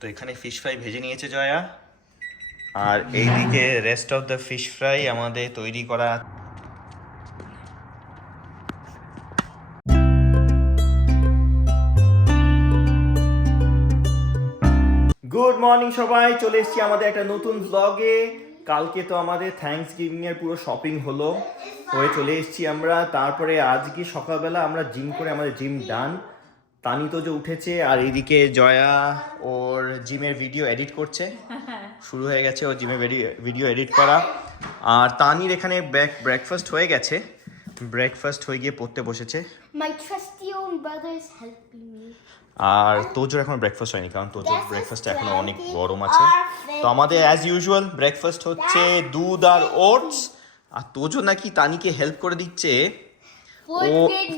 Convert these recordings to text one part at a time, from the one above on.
তো এখানে fish fry ভেজে নিয়েছে জয়া, আর এইদিকে rest of the fish fry আমাদের তৈরি করা। গুড মর্নিং সবাই, চলে এসেছি আমাদের একটা নতুন ব্লগে। কালকে তো আমাদের থ্যাঙ্কস গিভিং এর পুরো শপিং হয়ে চলে এসেছি আমরা। তারপরে আজকে সকালবেলা আমরা জিম করে, আমাদের জিম ডান। তানি তো যে উঠেছে, আর এইদিকে জয়া ওর জিমের ভিডিও এডিট করছে। শুরু হয়ে গেছে ওর জিমের ভিডিও এডিট করা। আর তানির এখানে ব্রেকফাস্ট হয়ে গেছে, ব্রেকফাস্ট হয়ে গিয়ে পড়তে বসেছে। My trusty own brother is helping me. আর তোজোর এখন ব্রেকফাস্ট হয়নি, কারণ তোজোর ব্রেকফাস্টে এখনো অনেক গরম আছে। তো আমাদের অ্যাজ ইউজুয়াল ব্রেকফাস্ট হচ্ছে দুধ আর ওটস। আর তোজো নাকি তানিকে হেল্প করে দিচ্ছে ও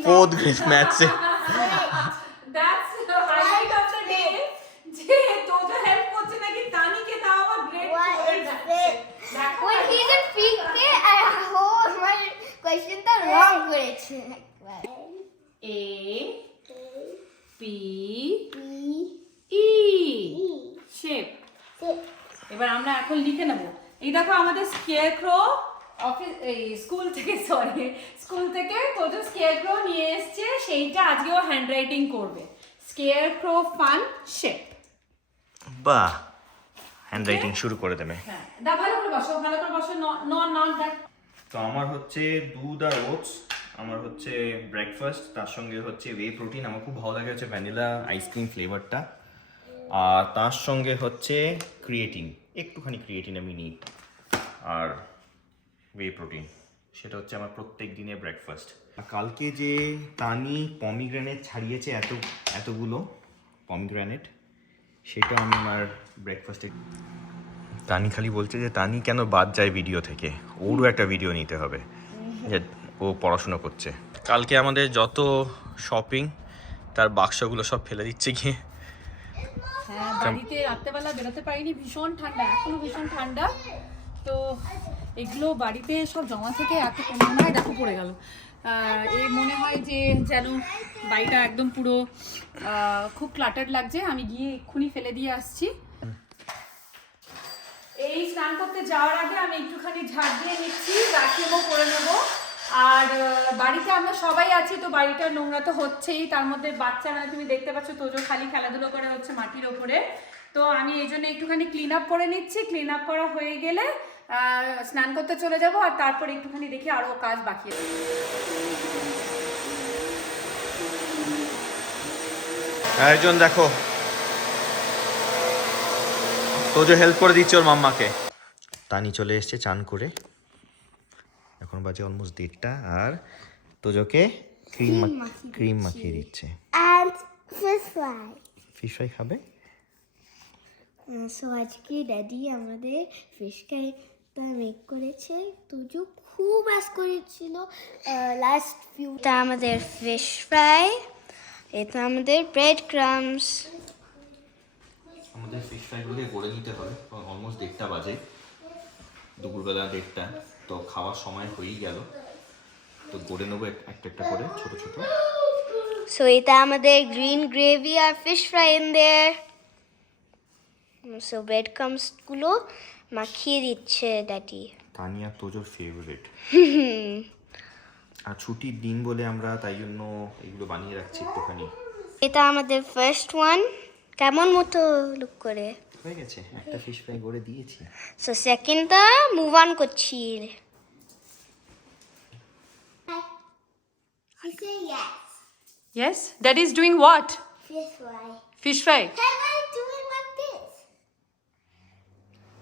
ফোর্থ গ্রেড ম্যাথসে। That's the highlight of the day. যে তোজো হেল্প করছে নাকি তানিকে, তাও আবার grade What is it? When he didn't speak it, I hold my question the wrong question. A P E shape. এবার আমরা এখন লিখে নেব। এই দেখো আমাদের স্কেয়ারক্রো অফিস, এই স্কুল থেকে তোজো স্কেয়ারক্রো নিয়ে এসেছে, সেইটা আজকে ও হ্যান্ডরাইটিং করবে। স্কেয়ারক্রো ফান শেপ। বাহ, হ্যান্ডরাইটিং শুরু করে দেবে। হ্যাঁ, দা ভালো করে বসো, নট দ্যাট। তো আমার হচ্ছে দুধ আর ওটস, আমার হচ্ছে ব্রেকফাস্ট। তার সঙ্গে হচ্ছে ওয়ে প্রোটিন, আমার খুব ভালো লাগে হচ্ছে ভ্যানিলা আইসক্রিম ফ্লেভারটা। আর তার সঙ্গে হচ্ছে ক্রিয়েটিন, একটুখানি ক্রিয়েটিন আমি নিই, আর ওয়ে প্রোটিন। সেটা হচ্ছে আমার প্রত্যেক দিনের ব্রেকফাস্ট। কালকে যে তানি পমিগ্রেনেট ছাড়িয়েছে এতগুলো পমিগ্রেনেট, সেটা আমি আমার ব্রেকফাস্টে। তানি খালি বলছে যে তানি কেন বাদ যায় ভিডিও থেকে, ওরও একটা ভিডিও নিতে হবে, যে ও পড়াশোনা করছে। কালকে আমাদের যত শপিং তার বাক্সগুলো সব ফেলে দিচ্ছে গিয়ে। হ্যাঁ, বাড়িতে রাত্রেবেলা বেরোতে পারিনি, ভীষণ ঠান্ডা, এখনো ভীষণ ঠান্ডা। তো এগুলো বাড়িতে সব জমা থেকে এত মনে হয় দেখো পড়ে গেল। এই মনে হয় যে যেন বাড়িটা একদম পুরো খুব ক্লাটার লাগছে। আমি গিয়ে এক্ষুনি ফেলে দিয়ে আসছি। এই স্নান করতে যাওয়ার আগে আমি একটুখানি ঝাড় দিয়ে নিচ্ছি, ভ্যাকুয়ামও করে নেবো। আর বাড়িতে আমরা সবাই আছি, তো বাড়িটা নোংরা তো হচ্ছেই, তার মধ্যে বাচ্চারা তুমি দেখতে পাচ্ছ তোজো খালি খেলাধুলো করে হচ্ছে মাটির ওপরে। তো আমি এই জন্য একটুখানি ক্লিন আপ করে নিচ্ছি। ক্লিন আপ করা হয়ে গেলে স্নান করতে চলে যাব, আর তারপরে একটুখানি দেখি আরও কাজ বাকি আছে। একজন দেখো তোজো হেল্প করে দিচ্ছে ওর মাম্মাকে। তানি চলে এসছে চান করে, এখন বাজে অলমোস্ট 1:30, আর তোজোকে ক্রিম মাখিয়ে দিচ্ছে। And fish fry. Fish fry খাবে? সো আজকে ড্যাডি আমাদের ফিশ ফ্রাইটা মেক করেছে। তুজো খুব আশ করেছিল লাস্ট ফিউ। এটা আমাদের ফিশ ফ্রাই, এটা আমাদের ব্রেড ক্রামস। আমাদের ফিশ ফ্রাইগুলোকে করে নিতে হবে, অলমোস্ট 1:30 বাজে, দুপুরবেলা 1:30। তো খাওয়ার সময় হয়েই গেল, তো গড়ে নেবো একটা একটা করে ছোট ছোট। সো এটা আমাদের গ্রিন গ্রেভি আর fish fry in there. So bread crumbs গুলো মাখিয়ে দিচ্ছে ড্যাডি। তানিয়া তোজোর ফেভারিট। আর ছুটির দিন বলে আমরা তাই জন্য এগুলো বানিয়ে রাখছি একটুখানি। এটা আমাদের ফার্স্ট ওয়ান, কেমন মতো লুক করে হয়ে গেছে, একটা ফিশ ফ্রাই করে দিয়েছি। সো সেকেন্ডটা মুভ অন করছি। Yes, that is doing what? Fish fry. Fish fry. Can I do it like this?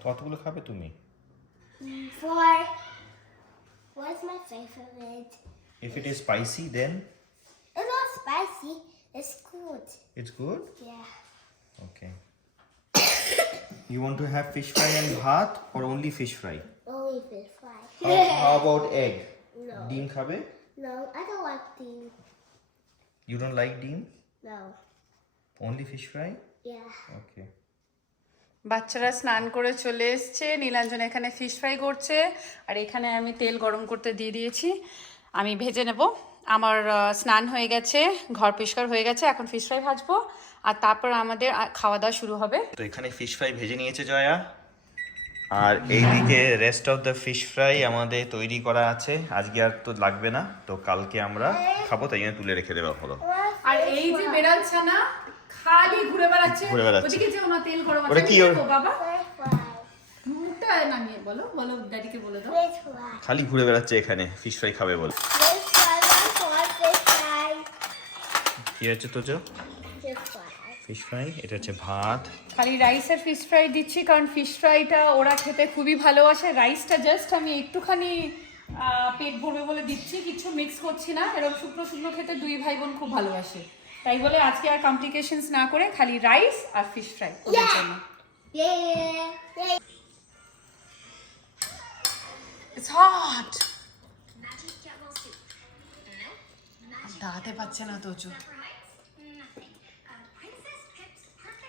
কতগুলো খাবে তুমি? What's my favorite? If it is spicy then It's not spicy. It's good. it's good. Yeah. Okay. You want to have fish fry and bhat or only fish fry? Only fish fry. How about egg? No. ডিম খাবে? No, I don't like these. You don't like ডিম? No. Only fish fry? Yeah. Okay. বাচ্চারা স্নান করে চলে এসছে, নীলাঞ্জন এখানে fish fry করছে, আর এখানে আমি তেল গরম করতে দিয়ে দিয়েছি, আমি ভেজে নেব। আমার স্নান হয়ে গেছে, ঘর পরিষ্কার হয়ে গেছে, এখন ফিশ ফ্রাই ভাজবো আর তারপর আমাদের খাওয়া দাওয়া শুরু হবে। তো এখানে ফিশ ফ্রাই ভেজে নিয়েছে জয়া, আর এইদিকে rest of the fish fry আমাদের তৈরি করা আছে। আজকে আর তো লাগবে না, তো কালকে আমরা খাবো, তাই জন্য তুলে রেখে দেওয়া হলো। আর এই যে বেড়াল ছানা খালি ঘুরে বেড়াচ্ছে, ঘুরে বেড়াচ্ছে। ওদিকে যে ওনা তেল গরম ওটা আছে কি দেখো বাবা, মুখটা নামিয়ে বলো, বলো ড্যাডিকে বলে দাও। খালি ঘুরে বেড়াচ্ছে এখানে ফিশ ফ্রাই খাবে বলে। কি হচ্ছে তো ফিশ ফ্রাই, এটা হচ্ছে ভাত। খালি রাইস আর ফিশ ফ্রাই দিচ্ছি কারণ ফিশ ফ্রাইটা ওরা খেতে খুবই ভালোবাসে। রাইসটা জাস্ট আমি একটুখানি পেট ভরবে বলে দিচ্ছি, কিছু মিক্স করছি না। এরকম শুকনো শুকনো খেতে দুই ভাই বোন খুব ভালোবাসে, তাই বলে আজকে আর কমপ্লিকেশনস না করে খালি রাইস আর ফিশ ফ্রাই ওদের জন্য। It's hot. দাঁড়াতে পারছে না তোজো।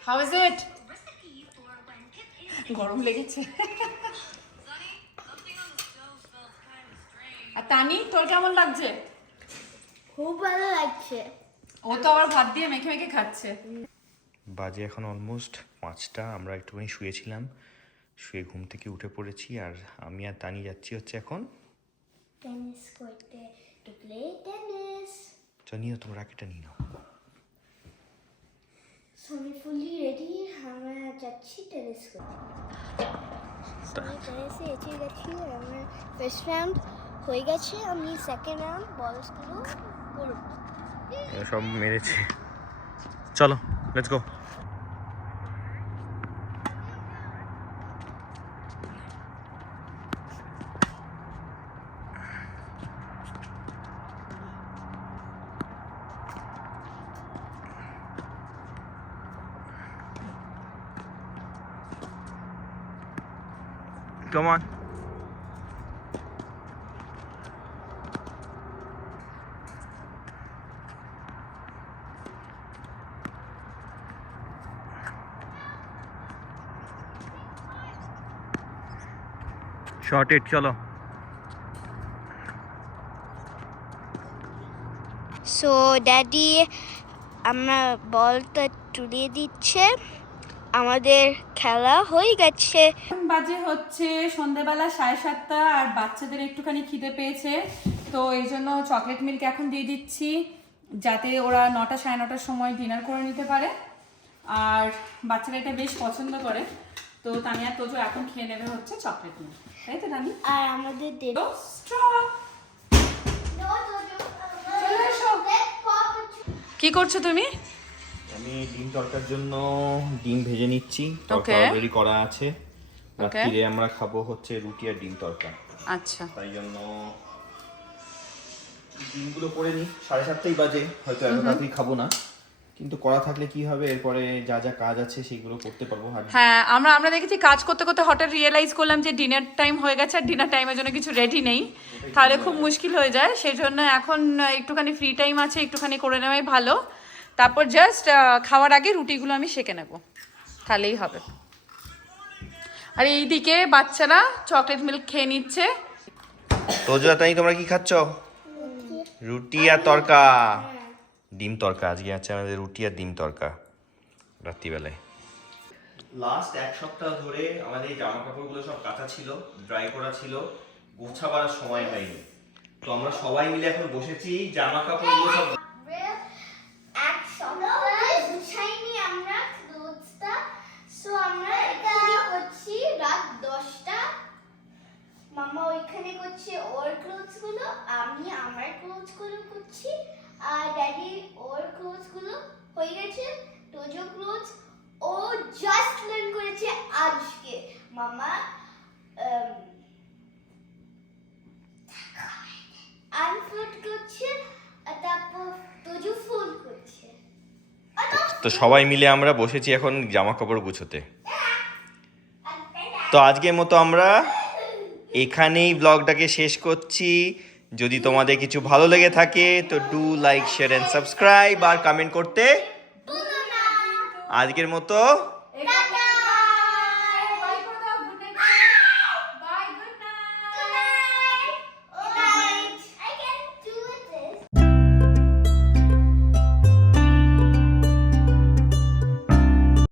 How is it? গরম লেগেছে। আর তানি তোর কেমন লাগছে? খুব ভালো লাগছে। ও তো আবার ভাত দিয়ে মেখে মেখে খাচ্ছে। বাজে এখন অলমোস্ট 5টা। আমরা একটুখানি শুয়েছিলাম, শুয়ে ঘুম থেকে উঠে পড়েছি, আর আমি আর তানি যাচ্ছি হচ্ছে এখন টেনিস করতে, টু প্লে টেনিস। নিও, তোমার রাকেটটা নিয়ে নাও। আমি ফুলি রেডি, আমরা যাচ্ছি টেনিস করতে। আমি টেনিসে এসে গেছি, আমার ফার্স্ট রাউন্ড হয়ে গেছে, আমি সেকেন্ড রাউন্ড বলসগুলো করব। সব মেরেছে। চলো let's go. Come on. Shot it, chalo. So daddy আমার বলটা তুলে দিচ্ছে, আমাদের খেলা হয়ে গেছে। এখন বাজে হচ্ছে সন্ধ্যেবেলা 7:30 আর বাচ্চাদের একটুখানি খিদে পেয়েছে, তো এই জন্য চকলেট মিল্ক এখন দিয়ে দিচ্ছি যাতে ওরা 9টা 9:30টার সময় ডিনার করে নিতে পারে। আর বাচ্চারা এটা বেশ পছন্দ করে, তো তানিয়া তোজো এখন খেয়ে নেবে হচ্ছে চকলেট মিল্ক, তাই তো নানি? আর আমাদের কি করছো তুমি? আমি ডিম তরকার জন্য ডিম ভেজে নিচ্ছি, তরকা Okay. অলরেডি করা আছে। রাত্রিরে আমরা খাবো হচ্ছে রুটি আর ডিম তরকা, আচ্ছা, তাই জন্য ডিমগুলো করে নিই। 7:30টাই বাজে, হয়তো এত তাড়াতাড়ি খাবো না, কিন্তু করা থাকলে কি হবে, এরপরে যা যা কাজ আছে সেগুলো করতে পারবো। আর হ্যাঁ আমরা দেখেছি কাজ করতে করতে হঠাৎ রিয়েলাইজ করলাম যে ডিনার টাইম হয়ে গেছে আর ডিনার টাইমের জন্য কিছু রেডি নেই, তাহলে খুব মুশকিল হয়ে যায়। সেই জন্য এখন একটুখানি ফ্রি টাইম আছে, একটুখানি করে নেওয়াই ভালো। তারপর জাস্ট খাওয়ার আগে রুটিগুলো আমি সেঁকে নেব, তাহলেই হবে। আর এইদিকে বাচ্চারা চকলেট মিল্ক খেয়ে নিচ্ছে। তোজো তাই তোমরা কি খাচ্ছ? রুটি আর তরকা, ডিম তরকা। আজকে আছে আমাদের রুটি আর ডিম তরকা রাত্রিবেলায়। লাস্ট 1 সপ্তাহ ধরে আমাদের এই জামা কাপড়গুলো সব কাঁচা ছিল, ড্রাই করা ছিল, গোছাবার সময় হয়নি। তো আমরা সবাই মিলে এখন বসেছি জামা কাপড়গুলো সব গুছাইনি আমরা ক্লোথসটা। সো আমরা এখানে করছি রাত 10টা, মামা ওইখানে করছে ওর ক্লোথস গুলো, আমি আমার ক্লোথস গুলো করছি, আর ড্যাডি ওর ক্লোথস গুলো হয়ে গেছে। তোজো ক্লোথস ও জাস্ট লার্ন করেছে আজকে, মামা আনফোল্ড করছে, আর তারপর তোজো ফোল্ড করছে। তো সবাই মিলে আমরা বসেছি এখন জামা কাপড় গুছোতে। তো আজকের মতো আমরা এখানেই ব্লগটাকে শেষ করছি। যদি তোমাদের কিছু ভালো লেগে থাকে তো do like, share and subscribe আর কমেন্ট করতে। আজকের মতো